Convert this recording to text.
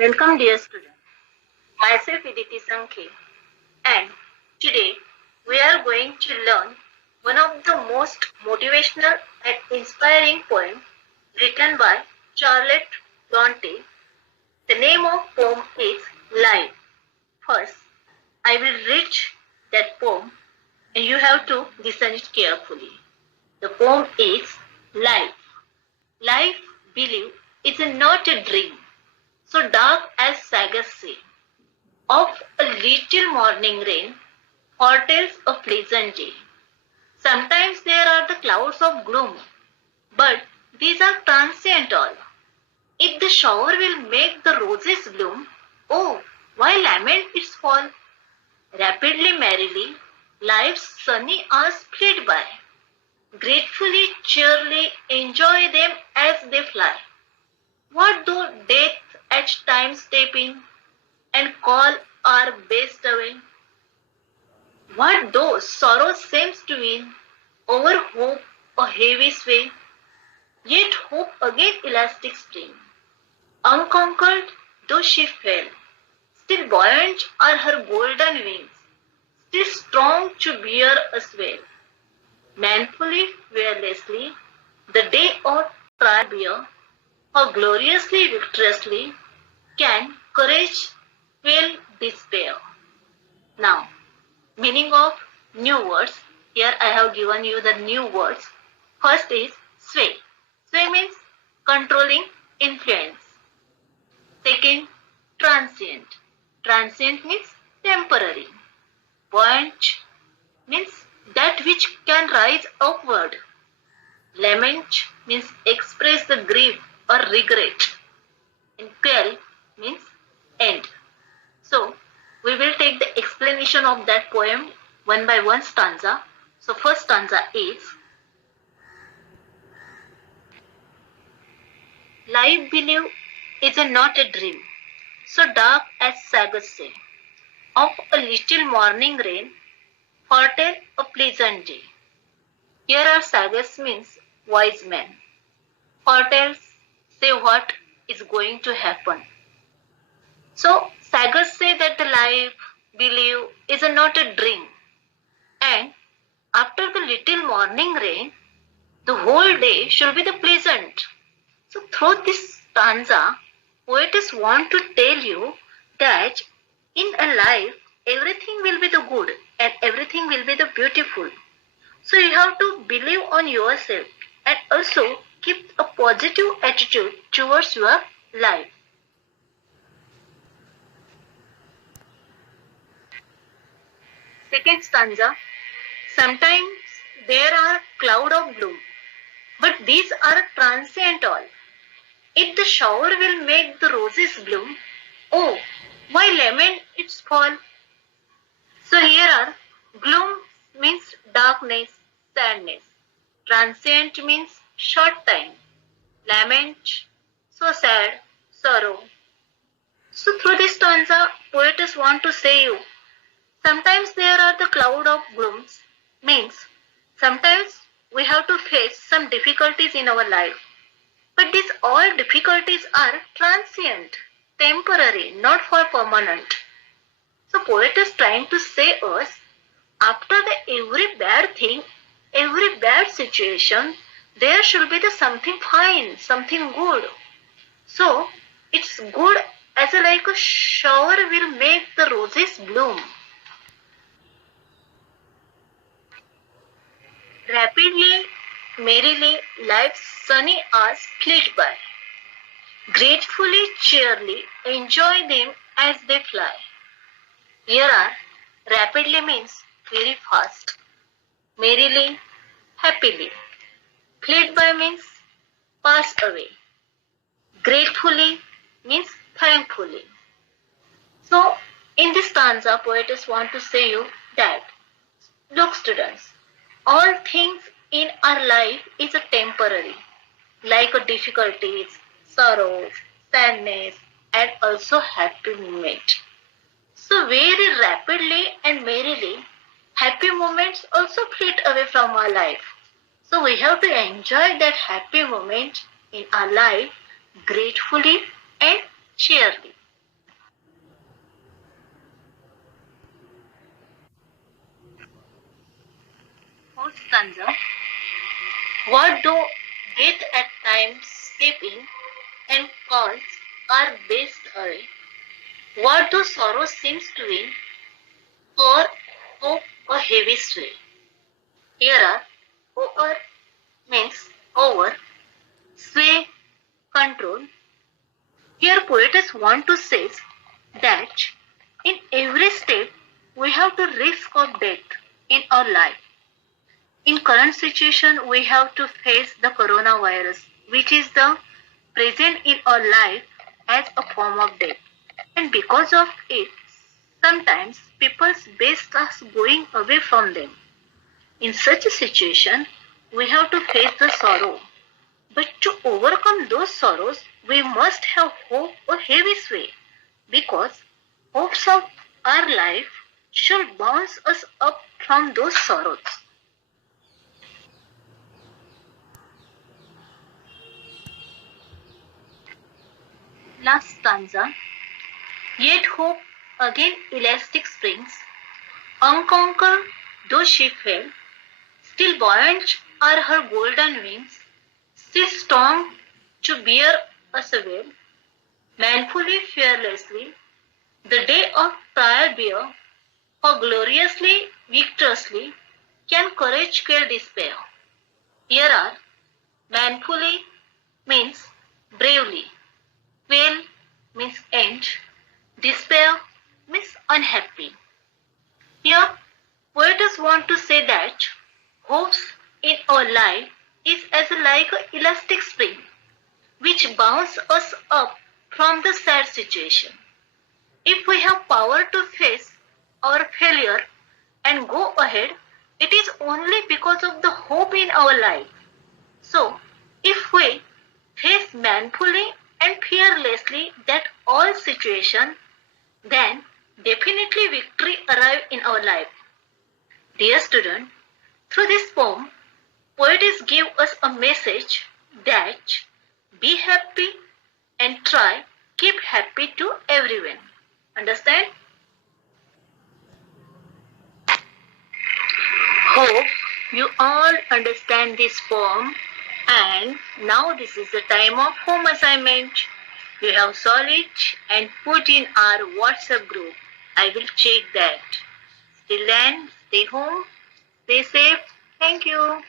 Welcome dear students. Myself Iditi Sankhe and today we are going to learn one of the most motivational and inspiring poems written by Charlotte Bronte. The name of poem is Life. First, I will read that poem and you have to listen it carefully. The poem is Life. Life, believe, is not a dream, so dark as sagas say, of a little morning rain foretells a pleasant day. Sometimes there are the clouds of gloom, but these are transient all. If the shower will make the roses bloom, oh, why lament its fall? Rapidly, merrily, life's sunny hours flit by. Gratefully, cheerily, enjoy them as they fly. What though death at times step in and call our best away? What though sorrow seems to win over hope a heavy sway? Yet hope again elastic spring. Unconquered though she fell, still buoyant are her golden wings, still strong to bear a swell. Manfully, fearlessly, the day of trial bear, how gloriously, victoriously can courage quell despair. Now, meaning of new words. Here I have given you the new words. First is sway. Sway means controlling influence. Second, transient. Transient means temporary. Buoyant means that which can rise upward. Lament means express the grief or regret. And quell means end. So, we will take the explanation of that poem one by one stanza. So, first stanza is Life, believe, is not a dream, so dark as sagas say, of a little morning rain foretell a pleasant day. Here are sagas means wise men. Foretells say what is going to happen. So sagas say that the life, believe, is not a dream. And after the little morning rain, the whole day should be the pleasant. So through this stanza, poets want to tell you that in a life, everything will be the good and everything will be the beautiful. So you have to believe on yourself and also keep a positive attitude towards your life. Second stanza, sometimes there are cloud of gloom, but these are transient all. If the shower will make the roses bloom, oh, why lament its fall? So here are gloom means darkness, sadness. Transient means short time. Lament, so sad, sorrow. So through this stanza, poets want to say you, sometimes there are the cloud of glooms, means sometimes we have to face some difficulties in our life. But these all difficulties are transient, temporary, not for permanent. So poet is trying to say us, after the every bad thing, every bad situation, there should be the something fine, something good. So it's good as like a shower will make the roses bloom. Rapidly, merrily, life's sunny hours flit by. Gratefully, cheerily, enjoy them as they fly. Here are rapidly means very fast. Merrily, happily. Flit by means pass away. Gratefully means thankfully. So, in this stanza, poets want to say you that, look students, all things in our life is a temporary, like a difficulties, sorrows, sadness, and also happy moment. So very rapidly and merrily, happy moments also flit away from our life. So we have to enjoy that happy moment in our life gratefully and cheerfully. Whole stanza. What do death at times step in and calls our best away? What do sorrow seems to win or hope a heavy sway? Here are over means over, sway, control. Here poetess want to say that in every step we have to risk of death in our life. In current situation we have to face the coronavirus which is the present in our life as a form of death. And because of it, sometimes people's best are going away from them. In such a situation, we have to face the sorrow. But to overcome those sorrows, we must have hope or heavy sway, because hopes of our life should bounce us up from those sorrows. Last stanza. Yet hope again elastic springs, unconquered though she fell, still buoyant are her golden wings, still strong to bear us well, manfully, fearlessly, the day of trial bear, how gloriously, victoriously can courage quell despair. Here are manfully means bravely, quell means end, despair means unhappy. Here, poets want to say that hopes in our life is as like an elastic spring which bounces us up from the sad situation. If we have power to face our failure and go ahead, it is only because of the hope in our life. So, if we face manfully and fearlessly that all situation, then definitely victory arrive in our life. Dear student, through this poem, poets give us a message that be happy and try keep happy to everyone. Understand? Hope you all understand this poem, and now this is the time of home assignment. You have solved it and put in our WhatsApp group. I will check that. Till then, stay home, stay safe. Thank you.